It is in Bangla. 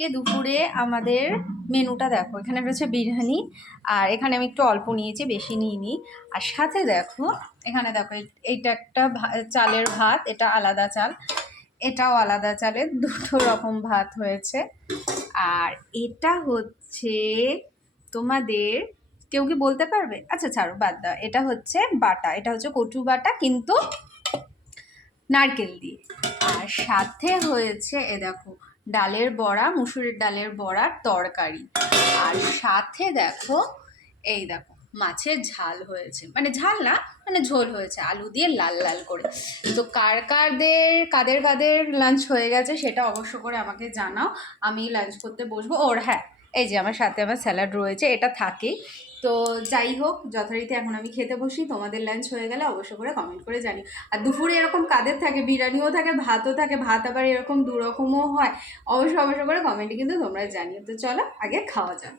আজকে দুপুরে আমাদের মেনুটা দেখো, এখানে রয়েছে বিরিয়ানি, আর এখানে আমি একটু অল্প নিয়েছি, বেশি নিইনি। আর সাথে দেখো, এখানে দেখো এইটা একটা চালের ভাত, এটা আলাদা চাল, এটাও আলাদা চালের, দুটো রকম ভাত হয়েছে। আর এটা হচ্ছে তোমাদের, কেউ কি বলতে পারবে? আচ্ছা ছাড়ো, বাদ দাও। এটা হচ্ছে বাটা, এটা হচ্ছে কচু বাটা, কিন্তু নারকেল দিয়ে। আর সাথে হয়েছে এ দেখো ডালের বড়া, মুসুরির ডালের বড়ার তরকারি। আর সাথে দেখো, এই দেখো মাছের ঝাল হয়েছে, মানে ঝাল না, মানে ঝোল হয়েছে আলু দিয়ে লাল লাল করে। তো কাদের কাদের লাঞ্চ হয়ে গেছে সেটা অবশ্য করে আমাকে জানাও, আমি লাঞ্চ করতে বসবো। ওর হ্যাঁ, এই যে আমার সাথে আমার স্যালাড রয়েছে, এটা থাকেই। তো যাই হোক, যথারীতি এখন আমি খেতে বসি। তোমাদের লাঞ্চ হয়ে গেলে অবশ্য করে কমেন্ট করে জানি। আর দুপুরে এরকম কাদের থাকে, বিরিয়ানিও থাকে, ভাতও থাকে, ভাত আবার এরকম দুরকমও হয়, অবশ্য করে কমেন্টে কিন্তু তোমরা জানিও। তো চলো আগে খাওয়া যাক।